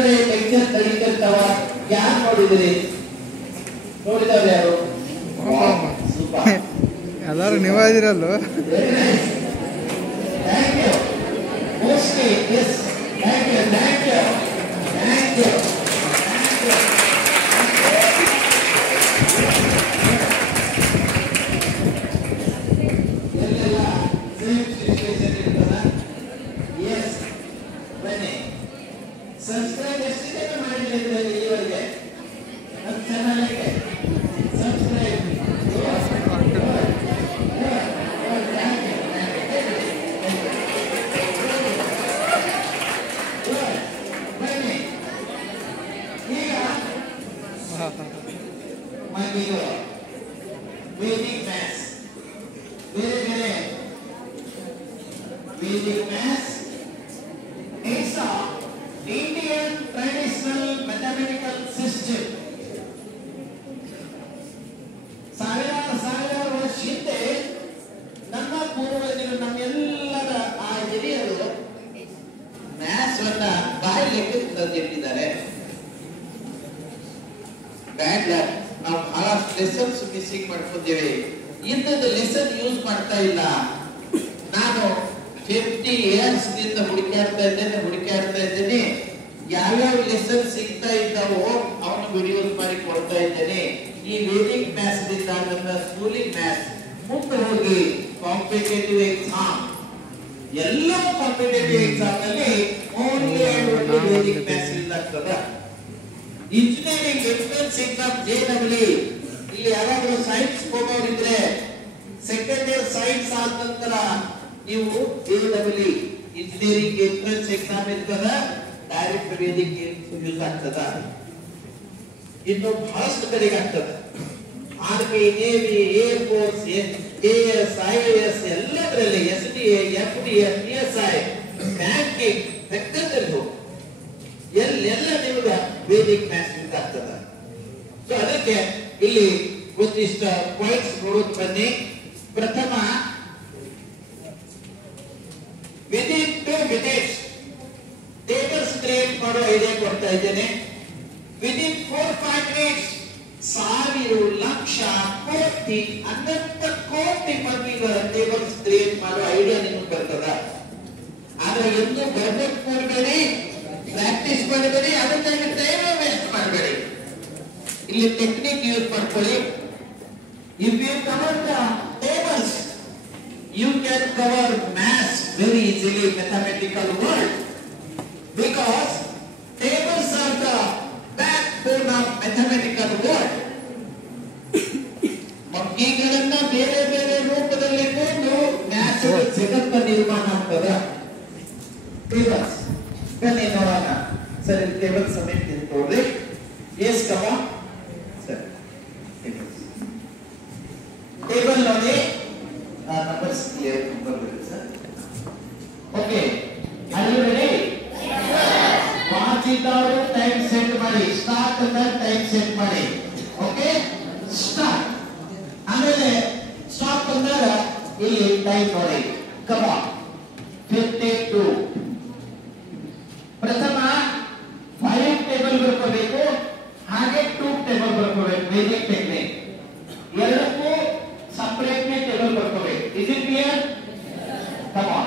ಕಡೆ ಲೆಕ್ಚರ್ ಕಲಿತಿರ್ತಾವ ಯಾರು ನೋಡಿದಿರಿ? ನೋಡಿದವ್ರು ಯಾರು? ಎಲ್ಲರೂ ನೀವಾಗಿರಲ್ವ? Thank you mostly yes thank you thank you thank you ಎಲ್ಲೆಲ್ಲ ಸೇಮ್ ಸಿಚುವೇಶನ್ ಇರ್ತದ. ಎಸ್ ಬನ್ನಿ. ಸಬ್ಸ್ಕ್ರೈಬ್ ಎಷ್ಟಿದೆ ಮಾಡಿದ್ರೆ ಇಲ್ಲಿವರೆಗೆ? ಅದು ಚೆನ್ನಾಗಿದೆ. Subscribe Vedic maths. Vedic maths. It's a Indian traditional mathematical system. ಸಾವಿರ ವರ್ಷ ಹಿಂದೆ ನಮ್ಮ ಪೂರ್ವಜರು ನಮ್ಮೆಲ್ಲರ ಆ ಹಿರಿಯರು ಮ್ಯಾಥ್ಸ್ ಅನ್ನ ಬಾಯಿ ಲೆಕ್ಕಕ್ಕೆ ತಂದಿಟ್ಟಿದ್ದಾರೆ. ಬ್ಯಾಡ್ ಲಕ್, ನಾವು ಬಹಳಷ್ಟು ಲೆಸನ್ಸ್ ಮಿಸ್ಸಿಂಗ್ ಮಾಡ್ಕೊಂಡಿದ್ದೇವೆ. ಇಂಥದ್ದು ಲೆಸನ್ ಯೂಸ್ ಮಾಡ್ತಾ ಇಲ್ಲ. ನಾನು 50 years ನಿಂದ ಹುಡುಕಾಡ್ತಾ ಇದ್ದೇನೆ. ಯಾವ್ಯಾವ ಲೆಸನ್ ಸಿಗ್ತಾ ಇದ್ದಾವೋ ಅವನು ವಿಡಿಯೋಸ್ ಮಾಡಿ ಕೊಡ್ತಾ ಇದ್ದೇನೆ. ಈ ವೇದಿಕ್ ಮ್ಯಾಥ್ಸ್ ದಿಂದ ನನ್ನ ಸ್ಕೂಲಿಂಗ್ ಮ್ಯಾಥ್ಸ್ ಮುಂದೆ ಹೋಗಿ ಕಾಂಪಿಟೇಟಿವ್ ಎಕ್ಸಾಮ್ ಎಲ್ಲ ಕಾಂಪಿಟೇಟಿವ್ ಎಕ್ಸಾಮ್ ನಲ್ಲಿ ಓನ್ಲಿ ವೇದಿಕ್ ಮ್ಯಾಥ್ಸ್ ಯೂಸ್ ಆಗ್ತದ. ಇಂಜಿನಿಯರಿಂಗ್ ಎಂಟ್ರೆನ್ಸ್ ಎಕ್ಸಾಮ್ JEE ಇಲ್ಲಿ ಯಾರಾದ್ರೂ ಸೈನ್ಸ್ ಹೋಗೋರಿದ್ರೆ ಸೆಕೆಂಡ್ ಇಯರ್ ಸೈನ್ಸ್ ಆದ ನಂತರ ನೀವು JEE ಇಂಜಿನಿಯರಿಂಗ್ ಎಂಟ್ರೆನ್ಸ್ ಎಕ್ಸಾಮ್ ಇರ್ತದ, ಡೈರೆಕ್ಟ್ ವೇದಿಕ್ ಯೂಸ್ ಆಗ್ತದ. ಇನ್ನು ಬಹಳಷ್ಟು ಕಡೆಗೆ ಆಗ್ತದ. Army, navy, air force, AS, IAS ಎಲ್ಲದರಲ್ಲಿ SDA, FDA, PSI, ಬ್ಯಾಂಕಿಂಗ್ ಸೆಕ್ಟರ್ನಲ್ಲೂ ಎಲ್ಲೆಲ್ಲ ನಿಮಗೆ ವೇದಿಕ್ ಮ್ಯಾಥ್ಸ್ ಯೂಸ್ ಆಗ್ತದ. ಸೊ ಅದಕ್ಕೆ ಇಲ್ಲಿ ಒಂದಿಷ್ಟು ಪಾಯಿಂಟ್ಸ್ ನೋಡೋದು ಬನ್ನಿ. ಪ್ರಥಮ, ವಿದಿನ್ 2 minutes ಟೇಬಲ್ಸ್ ಕ್ರಿಯೇಟ್ ಮಾಡೋ ಐಡಿಯಾ ಕೊಡ್ತಾ ಇದ್ದೇನೆ. ವಿದಿನ್ 4-5 minutes 1000 ಲಕ್ಷ ಕೋಟಿ ಅನಂತ ಕೋಟಿ ಮಂದಿಗಳ ಟೇಬಲ್ಸ್ ಕ್ರಿಯೇಟ್ ಮಾಡೋ ಐಡಿಯಾ ನಿಮಗೆ ಬರ್ತದ. ಆದ್ರೆ ಎಂದು ಬರ್ಬೇಕು ಮಾಡಬೇಡಿ, ಪ್ರಾಕ್ಟೀಸ್ ಮಾಡಬೇಡಿ, ಅದಕ್ಕಾಗಿ ಟೈಮ್ ವೇಸ್ಟ್ ಮಾಡಬೇಡಿ. ಇಲ್ಲಿ ಟೆಕ್ನಿಕ್ ಯೂಸ್ ಮಾಡ್ಕೊಳ್ಳಿ. If you cover the tables you can cover maths very easily, mathematical world, because tables are the backbone of mathematical world. ಅಂಕಿಗಳನ್ನ ಬೇರೆ ಬೇರೆ ರೂಪದಲ್ಲಿ ಕೊಂಡು ಮ್ಯಾಥ್ಸ್ ಜಗತ್ತ ನಿರ್ಮಾಣ ಆಗ್ತದ. ಟೇಬಲ್ಸ್ ಬನ್ನಿ ನೋಡೋಣ. ಸರಿ, ಟೇಬಲ್ ಸಮೇತ ತಿಳ್ಕೊಳ್ಳಿ. ಎಸ್ ಕಮ ಸರಿ, ಟೇಬಲ್ ನೋಡಿ. numbers clear number sir. Okay, are you ready? Yes. Watch it out, time set ಮಾಡಿ. Start ಅಂತ time set ಮಾಡಿ. Okay, start. ಆಮೇಲೆ stop ಅಂದಾಗ ಇಲ್ಲಿ time ನೋಡಿ. Come on, 52. ಪ್ರಥಮ 5 ಟೇಬಲ್ ಬರ್ಕೋಬೇಕು, ಹಾಗೆ 2 ಟೇಬಲ್ ಬರ್ಕೋಬೇಕು. ವೇದಿಕ್ ಟೆಕ್ನಿಕ್ ಎರಡಕ್ಕೂ ಸಪರೇಟ್ ಟೇಬಲ್ ಬರ್ಕೋಬೇಕು. Is it clear? Come on.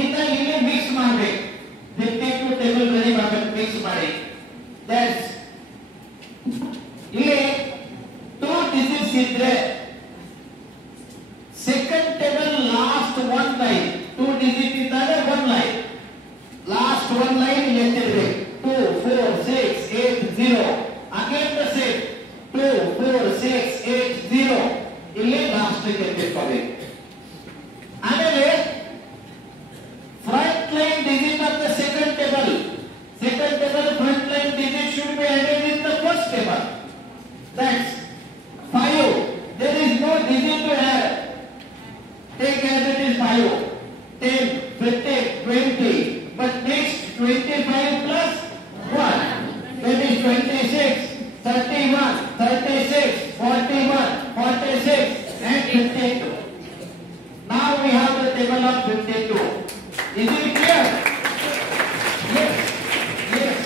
ಇನ್ನು ಇಲ್ಲಿ ಮಿಕ್ಸ್ ಮಾಡಬೇಕು. 52 ಟೇಬಲ್ ರೆಡಿ ಮಾಡಬೇಕು, ಮಿಕ್ಸ್ ಮಾಡಿ. That's ಇಲ್ಲಿ 2 digits ಇದ್ರೆ second table last 1 line, 2 digit ಇದ್ದಾಗ 1 line, last 1 line ಎತ್ತಿರಬೇಕು. 2 4 6 8 0 again the same 2 4 6 8 0 ಇಲ್ಲಿ ಲಾಸ್ಟ್ ಎತ್ತಿರಬೇಕು. ಆಮೇಲೆ front line digit of the second table front line digit should be added in the first table. That's 5. There is no digit to add. Take as it is 5, 10, 15, 20. But next 25 plus 1, that is 26, 31, 36, 41, 46 and 52. Now we have the table of 52. Is it clear? Yes. Yes.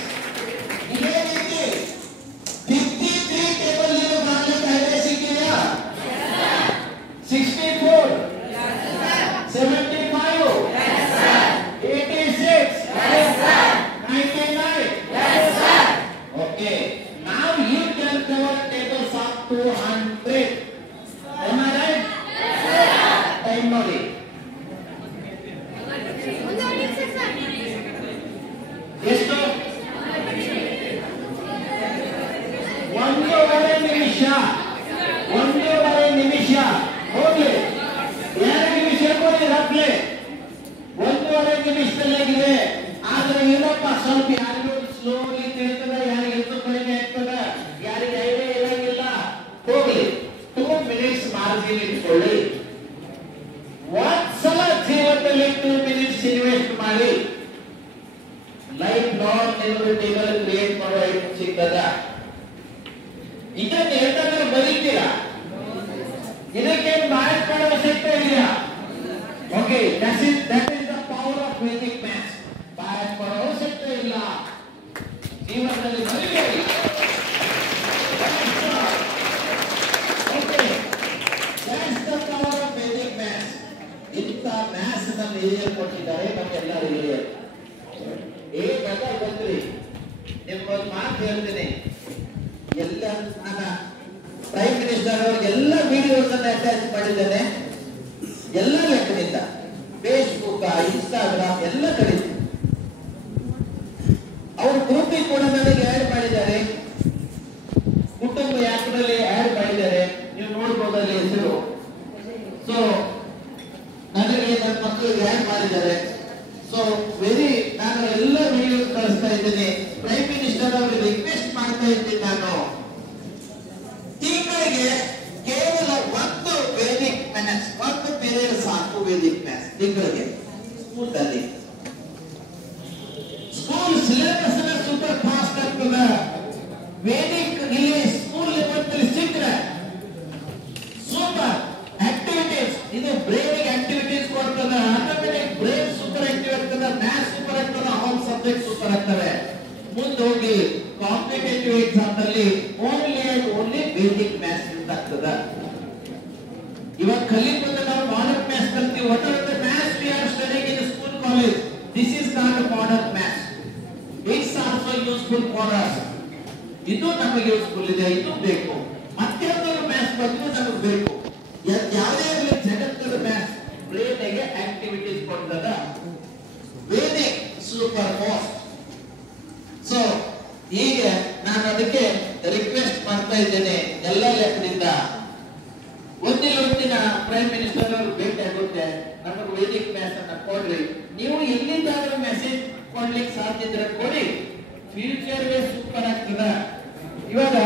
Life long ನಿಮಗೆ table create ಮಾಡೋ item ಸಿಗ್ತದ. ಇದನ್ನ ಎಲ್ಲರೂ ಬರೀತೀರಾ, ಇದಕ್ಕೆ math ಮಾಡೋ ಅವಶ್ಯಕತೆ ಇದೆಯಾ? Okay, that is the power of Vedic maths. Math ಮಾಡೋ ಅವಶ್ಯಕತೆ ಇಲ್ಲ, ಜೀವನದಲ್ಲಿ ಬರೀಬೇಕು. Okay, that's the power of Vedic maths. ಇಂಥ ಮ್ಯಾಥ್ಸ್ ನಮ್ಮ ಹಿರಿಯರು ಕೊಟ್ಟಿದ್ದಾರೆ, ನಮ್ಮೆಲ್ಲ ಹಿರಿಯರು. ಬಂದ್ರಿ ನಿಮ್ಗೊಂದು ಮಾತು ಹೇಳ್ತೀನಿ, ಎಲ್ಲ ನನ್ನ ಪ್ರೈಮ್ ಮಿನಿಸ್ಟರ್ ಅವರು ಎಲ್ಲ ವಿಡಿಯೋಸ್ ಅನ್ನ ಅಟ್ಯಾಚ್ ಮಾಡಿದ್ದೇನೆ, ಎಲ್ಲ ಲೆಕ್ಕದಿಂದ ಫೇಸ್ಬುಕ್, ಇನ್ಸ್ಟಾಗ್ರಾಮ್ ಎಲ್ಲ ಕಡೆ. ಅವ್ರ ಗ್ರೂಪಿಗೆ ಕೂಡ ನನಗೆ ಆಡ್ ಮಾಡಿದ್ದಾರೆ, ಕುಟುಂಬ ಯಾತ್ರೆಯಲ್ಲಿ ಆಡ್ ಮಾಡಿದ್ದಾರೆ, ನೀವು ನೋಡ್ಬೋದು ಅಲ್ಲಿ ಹೆಸರು. ಸೊ ನನಗೆ ನನ್ನ ಮಕ್ಕಳಿಗೆ ಆಡ್ ಮಾಡಿದ್ದಾರೆ. ಸೊ ನಾನು ಎಲ್ಲ ವಿಡಿಯೋಸ್ ಕಳಿಸ್ತಾ ಇದ್ದೀನಿ. ಪ್ರೈಮ್ ಮಿನಿಸ್ಟರ್ ಅವರಿಗೆ ರಿಕ್ವೆಸ್ಟ್ ಮಾಡ್ತಾ ಇದ್ದೀನಿ, ನಾನು ತಿಂಗಳಿಗೆ ಕೇವಲ ಒಂದು ವೇದಿಕ್ ಮ್ಯಾಥ್ಸ್, ಒಂದು ಪೀರಿಯಡ್ ಸಾಕು ವೇದಿಕ್ ಮ್ಯಾಥ್ಸ್ ತಿಂಗಳಿಗೆ ಸ್ಕೂಲ್ ಅಲ್ಲಿ. ಸ್ಕೂಲ್ ಸಿಲೆಬಸ್ ಸೂಪರ್ ಫಾಸ್ಟ್ ಆಗ್ತದೆ. ವೇದಿಕ್ ಇಲ್ಲಿ ಸ್ಕೂಲ್ ಲೆವೆಲ್ ಸಿಕ್ಕರೆ ಸೂಪರ್ ಆಕ್ಟಿವಿಟೀಸ್, ಇದು ಬ್ರೈನ್ ಆಕ್ಟಿವಿಟೀಸ್ ಕೊಡ್ತದೆ. ಆಟೋಮೆಟಿಕ್ ಬ್ರೈನ್ ಸೂಪರ್ ಆಕ್ಟಿವ್ ಆಗ್ತದೆ, ಮ್ಯಾಥ್ಸ್ ಸೂಪರ್ ಆಗ್ತದೆ, ಆಲ್ ಸಬ್ಜೆಕ್ಟ್ ಸೂಪರ್ ಆಗ್ತವೆ. ಮುಂದೆ ಹೋಗಿ ಕಾಂಪಿಟೇಟಿವ್ ಎಕ್ಸಾಮ್ ನಲ್ಲಿ ಓನ್ಲಿ ವೇದಿಕ್ ಮ್ಯಾಥ್ಸ್ ಯೂಸ್ ಆಗ್ತದೆ. ಇವಾಗ ಕಲಿಯುವಾಗ ನಾವು ಮಾಡರ್ನ್ ಮ್ಯಾಥ್ಸ್ ಕಲಿತೀವಿ. What are the maths we are studying in school college, this is not modern maths. It's also useful for us. ಇದು ನಮಗೆ ಯೂಸ್ಫುಲ್ ಇದೆ, ಇದು ಬೇಕು. ಮತ್ತೆ ಮ್ಯಾಥ್ಸ್ ಬಗ್ಗೆ ನಮಗೆ ಬೇಕು. ಯಾವುದೇ ಇರಲಿ ಜಗತ್ತದ ಮ್ಯಾಥ್ಸ್ ಬ್ರೈನ್ಗೆ ಆಕ್ಟಿವಿಟೀಸ್ ಕೊಡ್ತದ. Vedic super fast. ಸೊ ಈಗ ನಾನು ಅದಕ್ಕೆ ರಿಕ್ವೆಸ್ಟ್ ಮಾಡ್ತಾ ಇದ್ದೇನೆ ಎಲ್ಲ ಲೆಕ್ಕದಿಂದ. ಒಂದಿನ ಪ್ರೈಮ್ ಮಿನಿಸ್ಟರ್ ಅವರು ಭೇಟಿ ಆಗುತ್ತೆ, ನಮಗೆ ವೇದಿಕ್ ಮ್ಯಾಥ್ಸ್ ಅನ್ನ ಕೊಡ್ರಿ. ನೀವು ಎಲ್ಲಿಂದಾದ್ರೂ ಮೆಸೇಜ್ ಕೊಡ್ಲಿಕ್ಕೆ ಸಾಧ್ಯ ಇದ್ರೆ ಕೊಡಿ, ಫ್ಯೂಚರ್ ಸೂಪರ್ ಆಗ್ತದ. ಇವಾಗ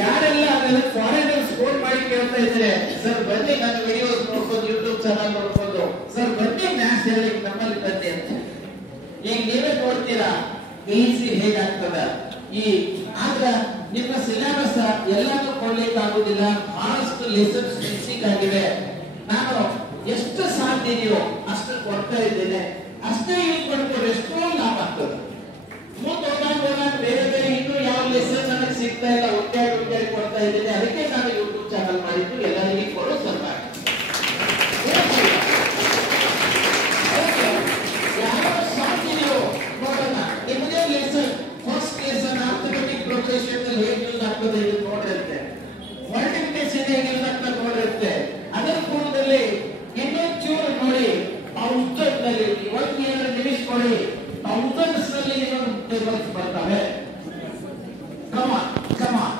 ಯಾರೆಲ್ಲ ಅದನ್ನ ಫಾರಿನರ್ಸ್ ಫೋನ್ ಮಾಡಿ ಕೇಳ್ತಾ ಇದ್ರೆ, ಸರ್ ಬನ್ನಿ ನಾನು ವಿಡಿಯೋಸ್ ನೋಡ್ಬೋದು, ಯೂಟ್ಯೂಬ್ ಚಾನಲ್ ನೋಡ್ಬೋದು, ಸರ್ ಬನ್ನಿ ಮ್ಯಾಥ್ಸ್ ಹೇಳಿ ನಮ್ಮಲ್ಲಿ ಬನ್ನಿ ಅಂತ. ಈಗ ನೀವೇ ನೋಡ್ತೀರಾ ಈಸಿ ಹೇಗಾಗ್ತದ. ಆದ್ರ ನಿಮ್ಮ ಸಿಲೆಬಸ್ ಎಲ್ಲಾನು ಕೊಡ್ಲಿಕ್ಕೆ ಆಗುದಿಲ್ಲ, ಬಹಳಷ್ಟು ಲೆಸನ್ಸ್ ಮಿಸ್ಸಿಂಗ್ ಆಗಿದೆ. ನಾನು ಎಷ್ಟು ಸಾಧ್ಯ ಇದೆಯೋ ಅಷ್ಟು ಕೊಡ್ತಾ ಇದ್ದೇನೆ, ಅಷ್ಟೇ ಯೂಸ್ ಮಾಡ್ಕೊಂಡು ಎಷ್ಟೋ ಲಾಭ ಆಗ್ತದೆ. ಮುಂದೆ ಹೋದಾಗ ಬೇರೆ ಇನ್ನೂ ಯಾವ ಲೆಸನ್ ನನಗೆ ಸಿಗ್ತಾ ಇಲ್ಲ, ಒಂದೆರಡು ಕೊಡ್ತಾ ಇದ್ದೇನೆ. ಅದಕ್ಕೆ ನಾನು ಯೂಟ್ಯೂಬ್ ಚಾನಲ್ ಮಾಡಿದ್ದು, ಎಲ್ಲರಿಗೆ ಕೊಡೋ ಸ್ವಲ್ಪ ಯಾವ ಸಾಧ್ಯವೋ ನೋಡೋಣ. ನಿಮ್ಮದೇ lesson, first lesson arithmetic profession ಹೇಗೆ ಯೂಸ್ ಆಗ್ತದೆ ಇದು ನೋಡಿರುತ್ತೆ, ಮಲ್ಟಿಪ್ಲಿಕೇಶನ್ ಹೇಗೆ ಯೂಸ್ ಆಗ್ತದೆ ನೋಡಿರುತ್ತೆ. ಅದರ ಪೂರ್ವದಲ್ಲಿ ಇನ್ನೊಂದು ಚೂರು ನೋಡಿ, ಥೌಸಂಡ್ ನಲ್ಲಿ 1 ನಿಮಿಷ ಕೊಡಿ, ಥೌಸಂಡ್ಸ್ ನಲ್ಲಿ ಇನ್ನೊಂದು ಟೇಬಲ್ಸ್ ಬರ್ತವೆ. Come on.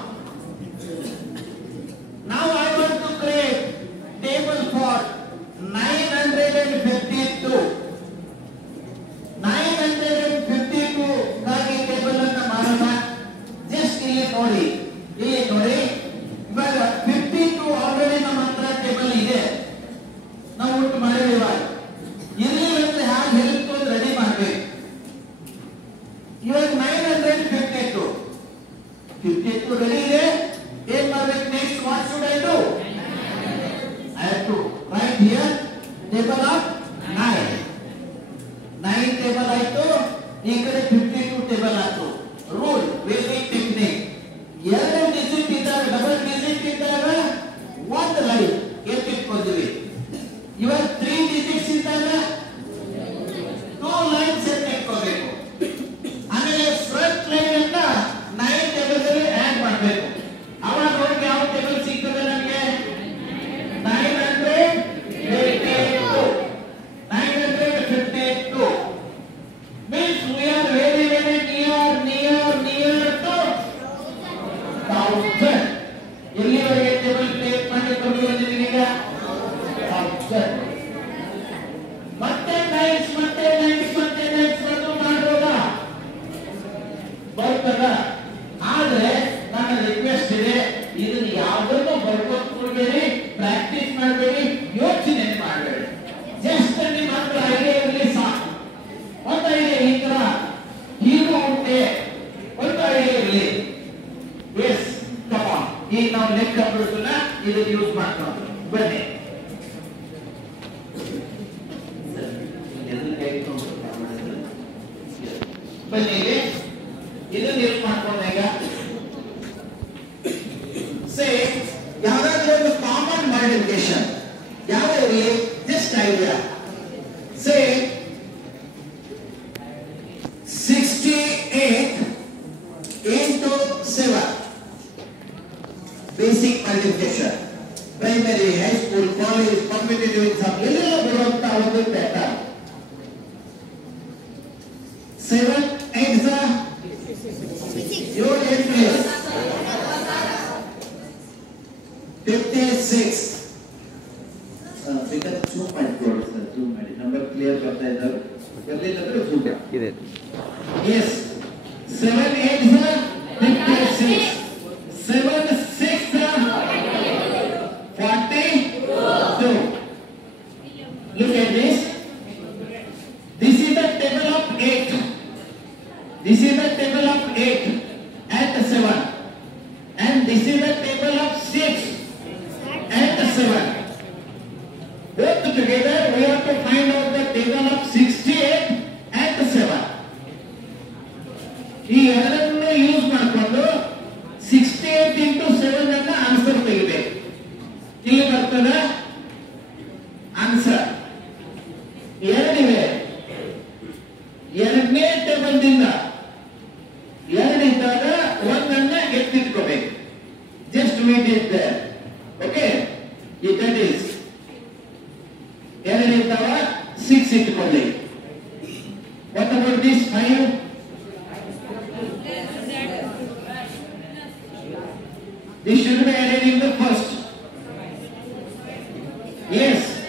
Now I want to create table for 952. 952 ಗಾಗಿ ಟೇಬಲ್ ಅನ್ನು ಮಾಡೋಣ. ಜಸ್ಟ್ ಇಲ್ಲಿ ನೋಡಿ, ಇವಾಗ 52 ಆಲ್ರೆಡಿ ನಮ್ಮ ಹತ್ರ ಟೇಬಲ್ ಇದೆ, ನಾವು ಒಟ್ಟು ಮಾಡಿರುವ. ಇಲ್ಲಿ ಅಂದ್ರೆ ಹ್ಯಾಗೆ ಹೆಲ್ಪ್ ರೆಡಿ ಮಾಡ್ಬೇಕು. ಇವಾಗ 952 ರೆಡಿ ಇದೆ. ಏನ್ ಮಾಡ್ಬೇಕು next? What should I do? I have to write here table of 9 table ಆಯ್ತು, ಈ ಕಡೆ 52 ಟೇಬಲ್ ಆಯ್ತು. ರೂಲ್ ವೇದಿಕ್ ಟೆಕ್ನಿಕ್, ಎರಡು ಡಿಜಿಟ್ ಇದ್ದಾಗ, ಡಬಲ್ ಡಿಜಿಟ್ ಇದ್ದಾಗ ಒಂದು ಲೈನ್ ಎತ್ತಿಟ್ಕೊಳ್ತೀವಿ. ಇವಾಗ 3 ಡಿಜಿಟ್ಸ್ ಇದ್ದಾಗ 2 ಲೈನ್ಸ್ ಎತ್ತಿಟ್ಕೋಬೇಕು. ಆಮೇಲೆ ಫ್ರಂಟ್ ಲೈನ್ ಅನ್ನ 9 ಟೇಬಲ್ ಅಲ್ಲಿ ಆಡ್ ಮಾಡಬೇಕು. ಅವಾಗ ನೋಡಿ ಯಾವ ಟೇಬಲ್ ಸಿಗ್ತದೆ ನಮಗೆ? 952. 952 means we are very near to ಬನ್ನಿ ಇದನ್ನ ಯೂಸ್ ಮಾಡ್ಕೊಂಡ ಈಗ ಸೇ ಯಾವ್ದಾದ್ರು ಒಂದು ಕಾಮನ್ ಮಲ್ಟಿಪ್ಲಿಕೇಶನ್ ಯಾವ್ದು ಇರಲಿ ಜಸ್ಟ್ ಐಡಿಯಾ ಸೇ 68 into 7 basic multiplication primary high school college competitive exam ಎಲ್ಲೆಲ್ಲ ಬರುವಂತ ಒಂದು pattern 7 8 your 8 plus 56 because zoom ಮಾಡ್ಕೊಳ್ಳಿ ಸರ್ zoom ಮಾಡಿ ನಂಬರ್ ಕ್ಲಿಯರ್ ಬರ್ತಾ ಇದ್ದಾರೆ ಬರ್ಲಿಲ್ಲ ಅಂದ್ರೆ zoom ಇದೆ yes 7 8 56 7 6 42 look at this is the table of 8 this is the table of 8 and 7 and this is the table of 6 and 7 both together we have to find out the table of 68 and 7 ಈ ಎರಡನ್ನು use ಮಾಡಿಕೊಂಡು 68 into 7 ಅನ್ನ answer ತೆಗಿಬೇಕು ಇಲ್ಲಿ ಬರ್ತದೆ answer ಎರಡಿವೆ ಎರಡನೇ table ದಿಂದ ಎರಡಿದ್ದಾಗ ಒಂದನ್ನ ಎತ್ತಿಟ್ಕೋಬೇಕು just wait it there okay that is ಎರಡಿದ್ದಾವ 6 ಇಟ್ಕೊಳ್ಳಿ what about this 5 this should be added in the first yes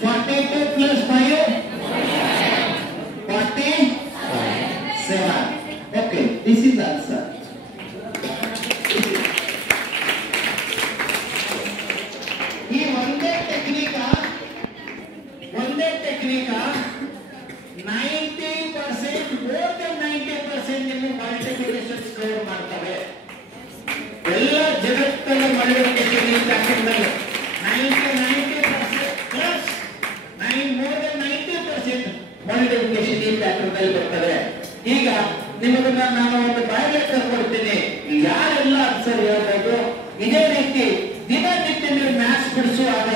42 plus 5 47 okay this is the answer ಈ ಒಂದೇ ಟೆಕ್ನಿಕ್ 90% more than 90% ನಿಮ್ಮ ಮಲ್ಟಿಪ್ಲಿಕೇಶನ್ ಸ್ಕೋರ್ ಮಾಡ್ತವೆ ಎಲ್ಲ ಜಗತ್ತಲ್ಲಿ ಮಲ್ಟಿಪ್ಲಿಕೇಶನ್ ಈ pattern 90% plus 9 more than 90% multiplication ಈ ಪ್ಯಾಟರ್ನ್ ಅಲ್ಲಿ ಬರ್ತದೆ ಈಗ ನಿಮಗನ್ನ ನಾನು ಒಂದು ಬಯೋಲೆಕ್ಚರ್ ಕೊಡ್ತೀನಿ ಯಾರೆಲ್ಲ ಆನ್ಸರ್ ಹೇಳ್ಬೋದು ಇದೇ ರೀತಿ ದಿನನಿತ್ಯ ನೀವು ಮ್ಯಾಥ್ಸ್ ಬಿಡಿಸುವಾಗ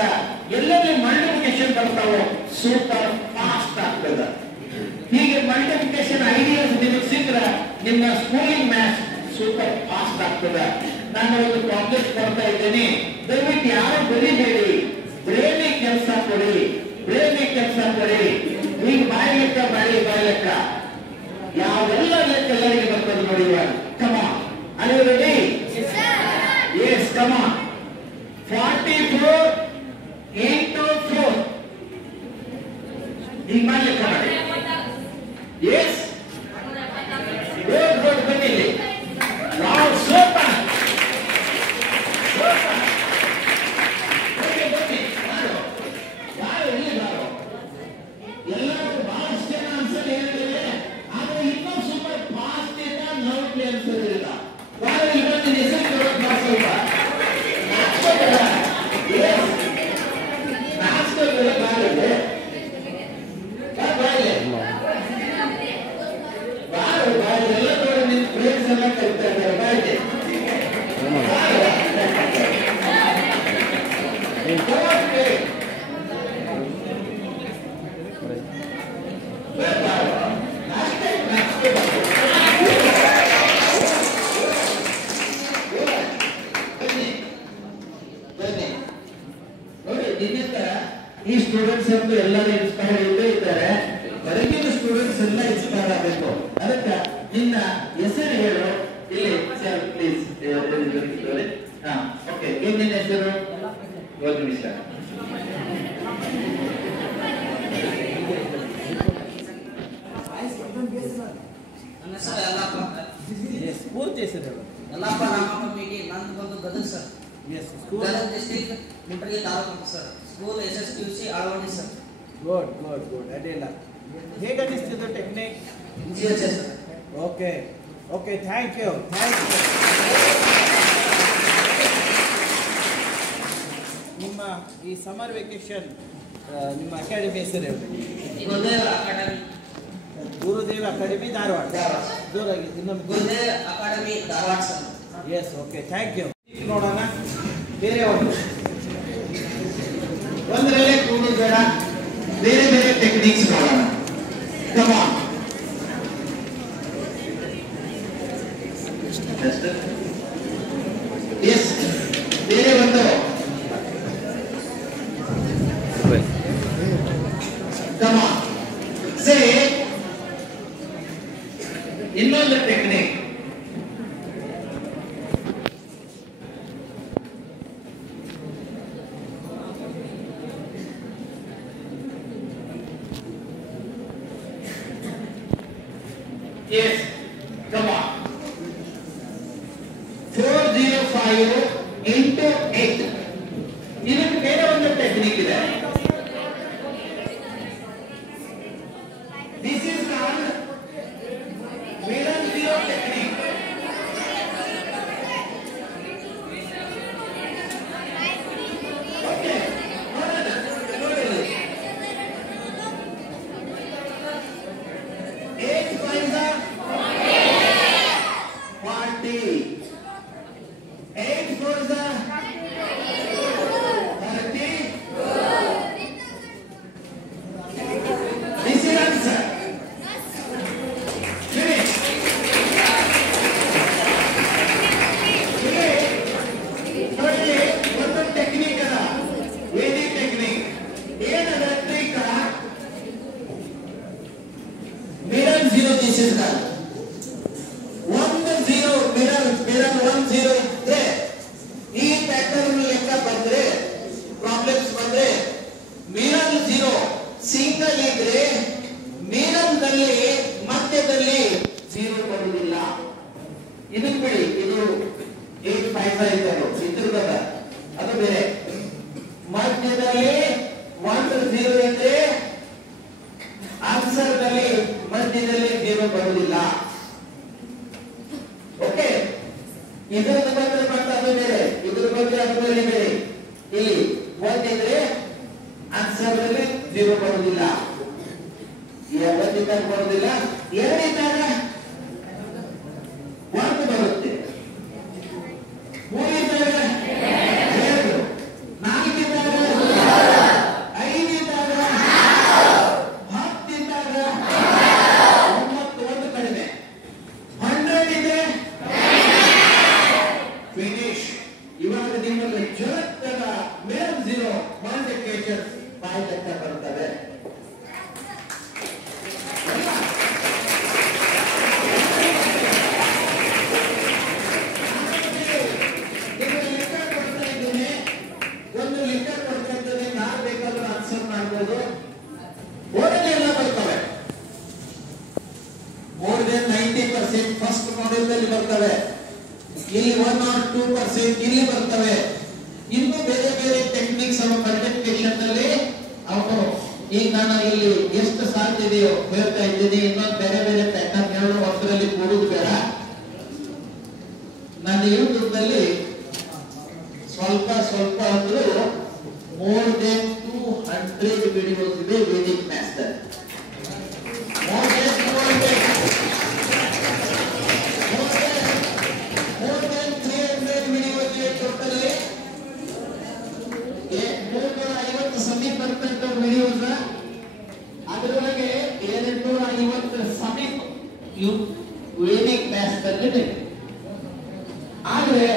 ಎಲ್ಲೆಲ್ಲಿ ಮಲ್ಟಿಪ್ಲಿಕೇಶನ್ ಬರ್ತಾವೋ ಸೂಪರ್ ಫಾಸ್ಟ್ ಆಗ್ತದೆ ಹೀಗೆ ಮಲ್ಟಿಪ್ಲಿಕೇಶನ್ ಐಡಿಯಾಸ್ ನಿಮಗೆ ಸಿಕ್ಕರೆ ನಿಮ್ಮ ಸ್ಕೂಲಿಂಗ್ ಮ್ಯಾಥ್ಸ್ ಸೂಪರ್ ಫಾಸ್ಟ್ ಆಗ್ತದೆ ನಾನು ಒಂದು ಪ್ರಾಬ್ಲಮ್ ಕೊಡ್ತಾ ಇದ್ದೀನಿ ದಯವಿಟ್ಟು ಯಾರು ಬರೀಬೇಡಿ ಬ್ರೇನಿಗೆ ಕೆಲಸ ಕೊಡಿ ಈಗ ಬಾಯಿ ಲೆಕ್ಕ ಯಾವೆಲ್ಲ ಲೆಕ್ಕ ಎಲ್ಲರಿಗೆ ಬರ್ತದೆ ನೋಡಿ ಕಮ are you ready yes come on 44 into 4 ಈಗ ಬಾಯಿ ಲೆಕ್ಕ ಮಾಡಿ yes good ಬನ್ನಿ wow super okay ಬನ್ನಿ ಯಾರು ಇಲ್ಲಿ ಬಾರೋ ಎಲ್ಲರೂ ಬಹಳಷ್ಟು ಜನ ಆನ್ಸರ್ ಹೇಳಿದ್ರೆ ಆದ್ರೆ ಇನ್ನೂ ಸೂಪರ್ ಫಾಸ್ಟ್ ಇದೆ ಲೌಡ್ಲಿ ಆನ್ಸರ್ ಇಲ್ಲ ಯಾರು ಇವತ್ತು ಹೆಸರು ಕೊಡೋದು ಸ್ವಲ್ಪ ನಾಚ್ಕೋಲ್ಲ ಬಾಳಿದೆ ಬಾಯಿ ಎಲ್ಲ ನೋಡಿ ನಿನ್ನ ಫ್ರೆಂಡ್ಸ್ ಎಲ್ಲ ಕರಿತಾ ಇದ್ದಾರೆ ಬಾಯಿಗೆ ಈ ಸ್ಟೂಡೆಂಟ್ಸ್ ಅಂತೂ ಎಲ್ಲರೂ ಇನ್ಸ್ಪೈರ್ ಇದ್ದೇ ಇದ್ದಾರೆ ಹೊರಗಿನ ಸ್ಟೂಡೆಂಟ್ಸ್ ಎಲ್ಲ ಇನ್ಸ್ಪೈರ್ ಆಗಬೇಕು ಅದಕ್ಕೆ ನಿನ್ನ ಹೆಸರು ಹೇಳು ಇಲ್ಲಿ ಸರ್ ಪ್ಲೀಸ್ ಓಕೆ ಏನ್ ನಿನ್ನ ಹೆಸರು ಒಂದು ನಿಮಿಷ ನನ್ನ ಹೆಸರು ಯಲ್ಲಪ್ಪ ಪೂರ್ತಿ ಹೆಸರು ಯಲ್ಲಪ್ಪ ರಾಮಪ್ಪ ಮೇಟಿ ನಂದು ಬಂದು Gadag sir Gadag district Mundargi taluk sir school SSQC Alavandi sir good ಅಡ್ಡಿಲ್ಲ ಹೇಗೆ ಅನಿಸ್ತಿದ್ದು technique sir okay thank you ನಿಮ್ಮ ಈ ಸಮರ್ ವೆಕೇಶನ್ ನಿಮ್ಮ ಅಕಾಡೆಮಿ ಹೆಸರು ಗುರುದೇವ ಅಕಾಡೆಮಿ ಗುರುದೇವ್ ಅಕಾಡೆಮಿ ಧಾರವಾಡ. ಧಾರವಾಡ. ಜೋರಾಗಿ ಇನ್ನೊಂದು Gurudev academy Dharwad sir. Yes, okay, thank you. ನೋಡೋಣ ಬೇರೆ ಒಂದು ಒಂದರಲ್ಲೇ ಕೂಡುದು ಬೇಡ, ಬೇರೆ ಬೇರೆ ಟೆಕ್ನಿಕ್ಸ್ ನೋಡೋಣ. Come on. Yes, ಬೇರೆ ಒಂದು. Come on. Say ಇನ್ನೊಂದು technique. Yes, come on. 405 into 8. ಇದಕ್ಕೆ ಬೇರೆ ಒಂದು ಟೆಕ್ನಿಕ್ ಇದೆ. This is called Middle Zero technique. Okay, ನೋಡಿ. 8 5s are 40. 8 4s are 30. This is answer. Finish. ನೋಡಿ, ಒಂದು ಟೆಕ್ನಿಕ್ ಅದ, ವೇದಿಕ್ ಟೆಕ್ನಿಕ್. ಏನದ trick? Mirror zero, this is that. ಒಂದು ಜೀರೋ ಮಿರರ್ 1 0 ಇದ್ರೆ ಈ ಪ್ಯಾಟರ್ನ್ ಲೆಕ್ಕ ಬಂದ್ರೆ, ಪ್ರಾಬ್ಲಮ್ಸ್ ಬಂದ್ರೆ, ಮಿರರ್ ಜೀರೋ ಸಿಂಗಲ್ ಇದ್ರೆ ಮಿರರ್ ನಲ್ಲಿ ಮಧ್ಯದಲ್ಲಿ ಜೀರೋ ಬರುವುದಿಲ್ಲ. ಇದಕ್ಕೆ ಬಿಡಿ, ಇದು 855 ಇದ್ರದ ಅದು ಬೇರೆ. ಮಧ್ಯದಲ್ಲಿ 1 0 ಇದ್ರೆ ಆನ್ಸರ್ ನಲ್ಲಿ ಮಧ್ಯದಲ್ಲಿ ಜೀರೋ ಬರುವುದಿಲ್ಲ. ಓಕೆ, ಇದರದ್ದು ಬಂದ್ರೆ ಮತ್ತೆ ಅದು ಬೇರೆ, ಇದ್ರ ಬಂದ್ರೆ ಅದು ಬೇರೆ ಬೇರೆ. ಇಲ್ಲಿ ಒಂದಿದ್ರೆ ಆನ್ಸರ್ ನಲ್ಲಿ ಜೀರೋ ಬರುವುದಿಲ್ಲ, ಒಂದಿದ್ದಾಗ ಬರುವುದಿಲ್ಲ. ಎರಡಿದ್ದಾಗ 1 ಬರುತ್ತೆ, 3 ಇದ್ದಾಗ 2, 4 ಇದ್ದಾಗ 5 ಇದ್ದಾಗ 10 ಇದ್ದಾಗ 9, 1 ಕಡಿಮೆ, 100 ಇದೆ. ಫಿನಿಶ್. ಇವಾಗ ನಿಮ್ಮಲ್ಲಿ ಜಗತ್ತದ ಮೇಲ್ ಜೀರೋ ಮಲ್ಟಿಪ್ಲಿಕೇಶನ್ ಬಾಯ್ ಲೆಕ್ಕ ಬರ್ತದೆ. ನಿಮಗೆ ಲೆಕ್ಕ ಕೊಡ್ತಾ ಇದ್ದೇನೆ, ಒಂದು ಲೆಕ್ಕ ಕೊಡ್ತಾ ಇದ್ದೇನೆ, ಯಾರು ಬೇಕಾದ್ರೂ ಆನ್ಸರ್ ಮಾಡ್ಬೋದು. ಓಡಲ್ಲಿ ಎಲ್ಲ ಬರ್ತವೆ, ಮೋರ್ ದೆನ್ 90% ಫಸ್ಟ್ ಮಾಡ್ಯೂಲ್ ಬರ್ತವೆ. ಇಲ್ಲಿ 1 or 2% ಇಲ್ಲಿ ಬರ್ತವೆ. ಇನ್ನು ಬೇರೆ ಬೇರೆ ಟೆಕ್ನಿಕ್ಸ್ ಅವ ಮಲ್ಟಿಪ್ಲಿಕೇಶನ್ ನಲ್ಲಿ ಅವನು ಈಗ ನಾನು ಇಲ್ಲಿ ಎಷ್ಟು ಸಾಧ್ಯ ಇದೆಯೋ ಹೇಳ್ತಾ ಇದ್ದೀನಿ. ಇನ್ನೊಂದು ಬೇರೆ ಬೇರೆ ಪ್ಯಾಟರ್ನ್ ಹೇಳೋ ಒಂದರಲ್ಲಿ ಕೂಡುದು ಬೇಡ. ನನ್ನ ಯೂಟ್ಯೂಬ್ ನಲ್ಲಿ ಸ್ವಲ್ಪ ಅಂದ್ರೂ ಮೋರ್ ದೆನ್ 200 ವಿಡಿಯೋಸ್ ಇದೆ Vedic master. More than 300 videos ಇದೆ ಟೋಟಲಿ. 350 ಸಮೀಪ ಬರ್ತಕ್ಕಂಥ ವಿಡಿಯೋಸ್, ಅದರೊಳಗೆ 250 ಸಮೀಪ ವೇದಿಕ್ ಮಾಸ್ಟರ್ ಇದೆ. ಆದ್ರೆ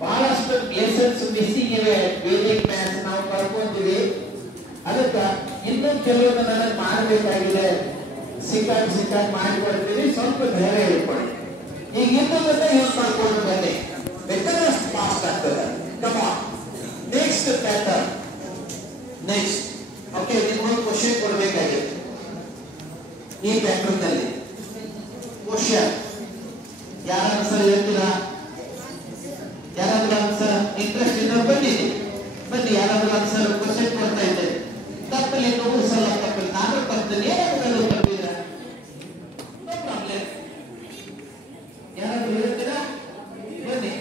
ಬಹಳಷ್ಟು ಲೆಸನ್ಸ್ ಮಿಸ್ಸಿಂಗ್ ಇವೆ. ವೇದಿಕ್ ಮ್ಯಾಥ್ಸ್ ನಾವು ಕಳ್ಕೊಂತೀವಿ. ಅದಕ್ಕೆ ಇನ್ನೂ ಕೆಲವೊಂದು ನನಗೆ ಮಾಡಬೇಕಾಗಿದೆ. ಸಿಕ್ಕಾಗಿ ಮಾಡಿಕೊಡ್ತೀವಿ, ಸ್ವಲ್ಪ ಧೈರ್ಯ ಹೇಳ್ಕೊಳ್ಳಿ. ಈಗ ಇನ್ನೊಂದನ್ನ ಯೂಸ್ ಮಾಡ್ಕೊಂಡು ಬನ್ನಿ, ಬೇಕಾದ್ರೆ ಫಾಸ್ಟ್ ಆಗ್ತದೆ. Come on, next pattern. Next okay, ನಿಮ್ಗೊಂದು ಕ್ವಶನ್ ಕೊಡಬೇಕಾಗಿದೆ. ಈ ಪ್ಯಾಟರ್ನ್ ನಲ್ಲಿ ಕ್ವಶನ್ ಯಾರು ಆನ್ಸರ್ ಹೇಳ್ತೀರಾ? ಯಾರಾದ್ರೂ ಆನ್ಸರ್ ಇಂಟ್ರೆಸ್ಟ್ ಇದ್ದವ್ರು ಬನ್ನಿ, ಯಾರಾದ್ರೂ ಆನ್ಸರ್ ಕ್ವಶನ್ ಕೊಡ್ತಾ ಇದ್ದೇನೆ. ತಪ್ಪಲಿ 100 ಸಲ ತಪ್ಪಲಿ, ನಾನು ತಪ್ಪಲಿ, ಏನಾದ್ರು ತಪ್ಪಿದ್ರ ನೋ ಪ್ರಾಬ್ಲಮ್. ಯಾರಾದ್ರೂ ಹೇಳ್ತೀರಾ? ಬನ್ನಿ.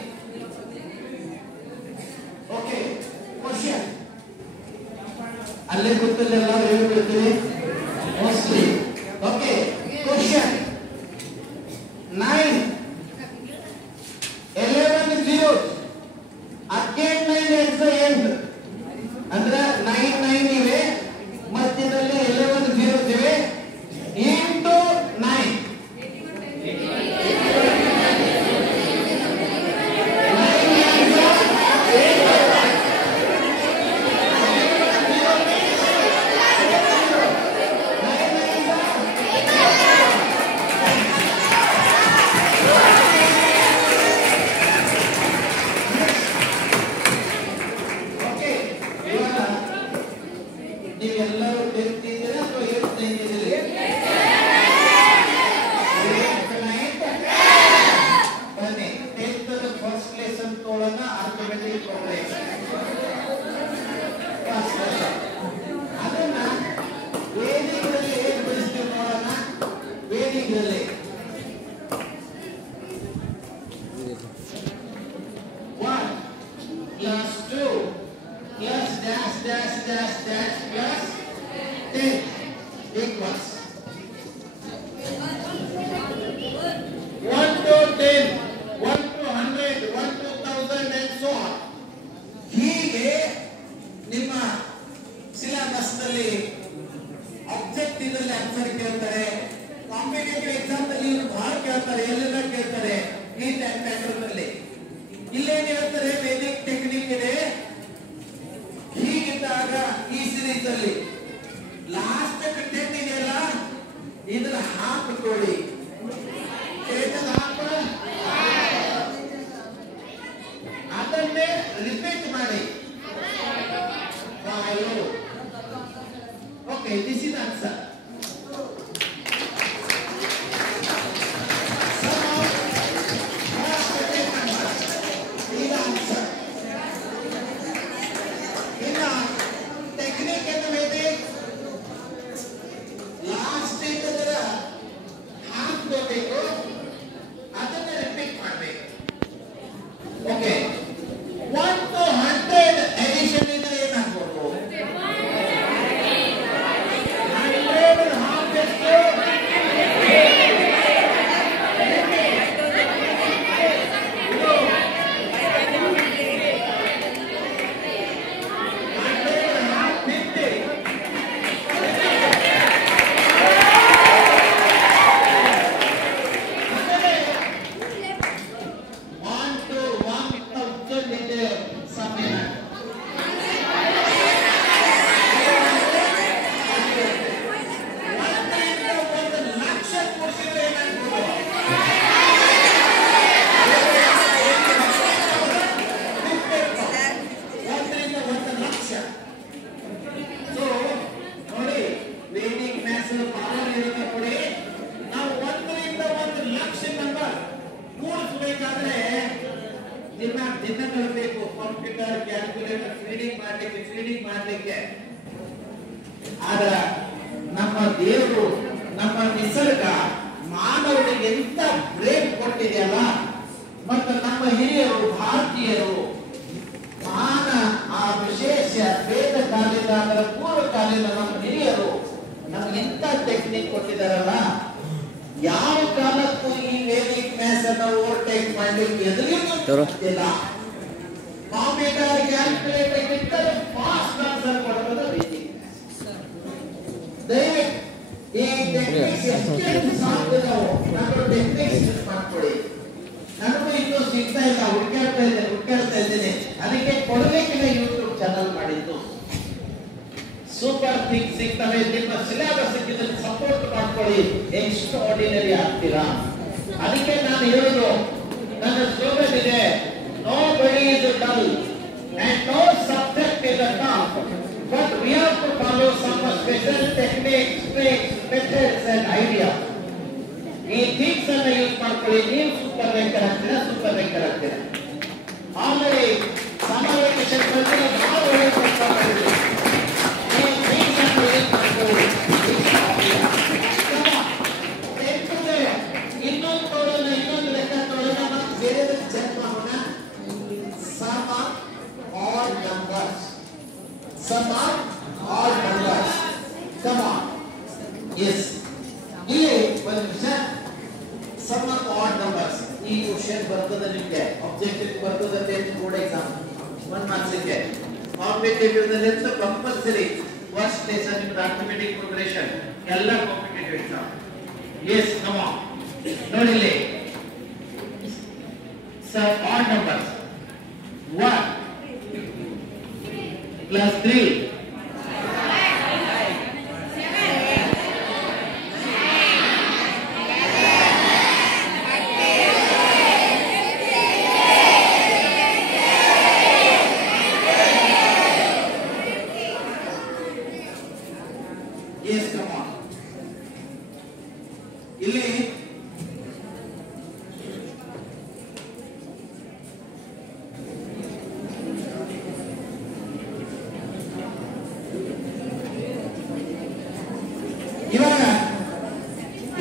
ಓಕೆ, ಕ್ವಶನ್ ಅಲ್ಲೇ ಗೊತ್ತಿಲ್ಲ, ಎಲ್ಲರೂ ಹೇಳ್ಬಿಡ್ತೀವಿ ಮೋಸ್ಟ್ಲಿ. ಓಕೆ, ಇದರಲ್ಲಿ 1 plus 2 plus dash dash dash dash plus 10 equals 1 to 10, 1 to 100, 1 to 1000 and so on. ಹೀಗೆ ನಿಮ್ಮ ಸಿಲೆಬಸ್ ನಲ್ಲಿ ಆಬ್ಜೆಕ್ಟಿವ್ ಅಲ್ಲಿ ಆನ್ಸರ್ ಕೇಳ್ತಾರೆ, ಕಾಂಪಿಟೇಟಿವ್ ಎಕ್ಸಾಮ್ ನಲ್ಲಿ ಬಹಳ ಕೇಳ್ತಾರೆ, ಎಲ್ಲೆಲ್ಲ ಕೇಳ್ತಾರೆ ಈ ಪ್ಯಾಟರ್ನ್ ನಲ್ಲಿ. ಇಲ್ಲೇನ್ ಹೇಳ್ತಾರೆ, ವೇದಿಕ್ ಟೆಕ್ನಿಕ್ ಇದೆ. ಹೀಗಿದ್ದಾಗ ಈ ಸೀರೀಸ್ ಅಲ್ಲಿ ಲಾಸ್ಟ್ 10 ಇದೆಯಲ್ಲ, ಇದನ್ನ ಹಾಕಿಕೊಳ್ಳಿ. ಅದನ್ನೇ ರಿಪೀಟ್ ಮಾಡಿ. Okay, this is answer. Technique ಏನು ವೇದಿಕ್ ಲಾಸ್ಟ್ ಇದರ ಹಾಕಬೇಕು, ಅದನ್ನ ರಿಪೀಟ್ ಮಾಡಬೇಕು. ಓಕೆ, 1 to 100 ಎಡಿಷನ್ ಇದ್ರೆ ಏನಾಗ್ಬೋದು? 100 ಹಾಫ್ ಎಷ್ಟು? 1 marks ಇದೆ. Competitive ಇರೋದ್ರಿಂದ ಕಂಪಲ್ಸರಿ ಫಸ್ಟ್ ಲೆಸನ್ ನಿಮ್ಮ arithmetic progression ಎಲ್ಲ competitive exam. Yes, come on. ನೋಡಿ ಇಲ್ಲಿ. Some odd numbers. 1 plus 3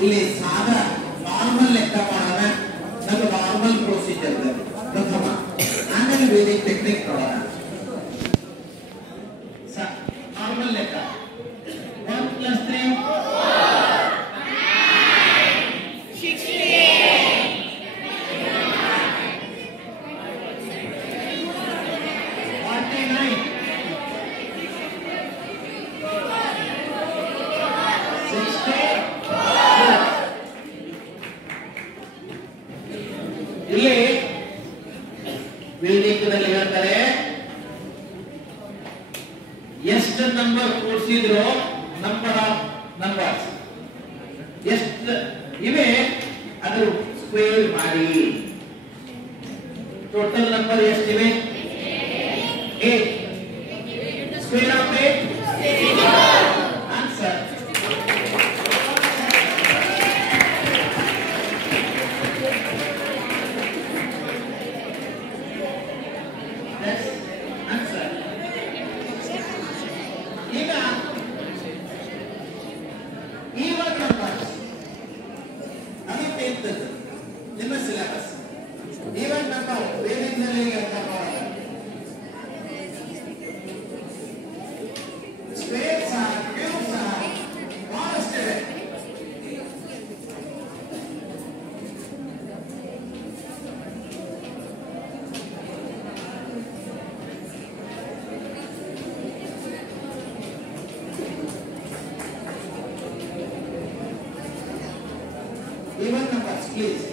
ಇಲ್ಲಿ ಸಾದಾ ನಾರ್ಮಲ್ ಲೆಕ್ಕ ಮಾಡೋಣ. ನಮ್ಮ ನಾರ್ಮಲ್ ಪ್ರೊಸೀಜರ್ ಪ್ರಥಮ, ಆಮೇಲೆ ವೇದಿಕ್ ಟೆಕ್ನಿಕ್ ನೋಡೋಣ. ನಾರ್ಮಲ್ ಲೆಕ್ಕ 1 + 3 ಇಲ್ಲಿ ವೇದಿಕದಲ್ಲಿ ಹೇಳ್ತಾರೆ ಎಷ್ಟು ನಂಬರ್ ಕೂಡಿಸಿದ್ರು ನಂಬರ್ ಆಫ್ ನಂಬರ್ಸ್ ಎಷ್ಟು ಇವೆ ಅದು ಸ್ಕ್ವೇರ್ ಮಾಡಿ. ಟೋಟಲ್ ನಂಬರ್ ಎಷ್ಟಿವೆ? 8. Square of 8 answer. ನಿಮ್ಮ ಸಿಲೆಬಸ್ ಈವನ್ ನಂಬರ್ ವೇದಿಕದಲ್ಲಿ ಸ್ಕ್ವೇರ್ಸ್ ಕ್ಯೂಬ್ಸ್ ಬಹಳಷ್ಟು ಇವೆ. Even numbers, please.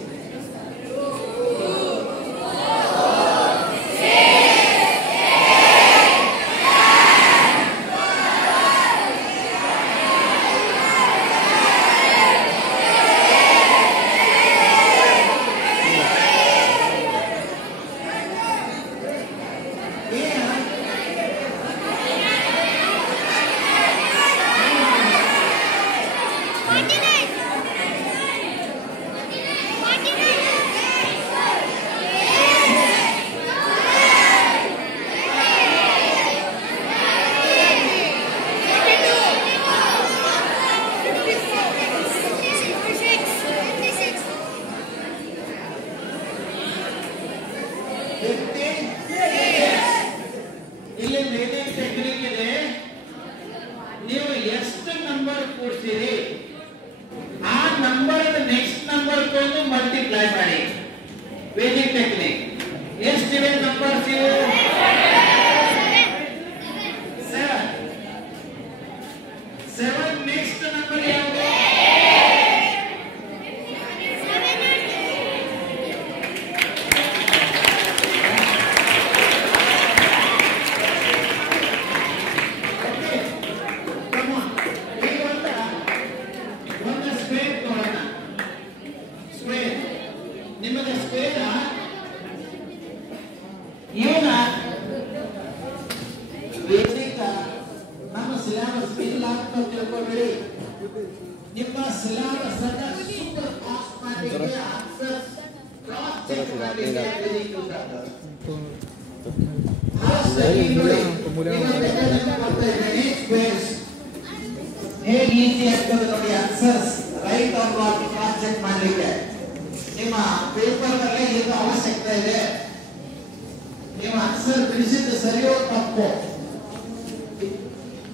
ಇಲ್ಲಿ ವೇದಿಕ್ ಟೆಕ್ನಿಕ್ ಇದೆ. ನೀವು ಎಷ್ಟು ನಂಬರ್ ಕೂಡಿಸಿರಿ ಆ ನಂಬರ್ ನೆಕ್ಸ್ಟ್ ನಂಬರ್ ಕೊಂಡು ಮಲ್ಟಿಪ್ಲೈ ಮಾಡಿ. ವೇದಿಕ್ ಟೆಕ್ನಿಕ್ ಎಷ್ಟಿವೆ ನಂಬರ್ಸ್? 7 ನೆಕ್ಸ್ಟ್ ನಂಬರ್ ಯಾವುದು? ನಿಮಗೆ ಸ್ಕ್ವೇರ್ ಇವನ ವೇದಿಕ ನಮ್ಮ ಸಿಲೆಬಸ್ ಇಲ್ಲ ಅಂತ ತಿಳ್ಕೊಬೇಡಿ. ನಿಮ್ಮ ಸಿಲೆಬಸ್ ಅನ್ನು ಸೂಪರ್ ಫಾಸ್ಟ್ ಮಾಡಲಿಕ್ಕೆ ಆನ್ಸರ್ ಕ್ರಾಸ್ ಚೆಕ್ ಮಾಡಲಿಕ್ಕೆ ವೇದಿಕ ಯೂಸ್ ಆಗ್ತದೆ. ಹೇಗೆ ಈಸಿ ಆಗ್ತದೆ ನೋಡಿ answers right or wrong cross check ಮಾಡಲಿಕ್ಕೆ. ನಿಮ್ಮ ಪೇಪರ್ ನಲ್ಲಿ ಇದು ಅವಶ್ಯಕತೆ ಇದೆ. ನೀವು ಆನ್ಸರ್ ಬಿಡಿಸಿದ್ದು ಸರಿಯೋ ತಪ್ಪೋ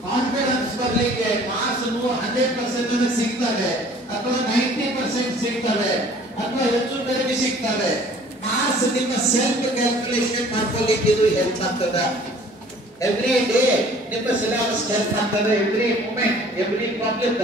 ಕಾನ್ಫಿಡೆನ್ಸ್ ಬರ್ಲಿಕ್ಕೆ ಮಾರ್ಕ್ಸ್ 100% ಸಿಗ್ತವೆ ಅಥವಾ 90% ಸಿಗ್ತವೆ ಅಥವಾ ಹೆಚ್ಚು ಕಡಿಮೆ ಸಿಗ್ತವೆ. ಮಾರ್ಕ್ಸ್ ನಿಮ್ಮ ಸೆಲ್ಫ್ ಕ್ಯಾಲ್ಕುಲೇಷನ್ ಮಾಡ್ಕೊಳ್ಳಿಕ್ಕೆ ಇದು ಹೆಲ್ಪ್ ಆಗ್ತದೆ. ಎವ್ರಿ ಡೇ ನಿಮ್ಮ ಸಿಲೆಬಸ್ ಹೆಲ್ಪ್ ಆಗ್ತದೆ. Every moment every problem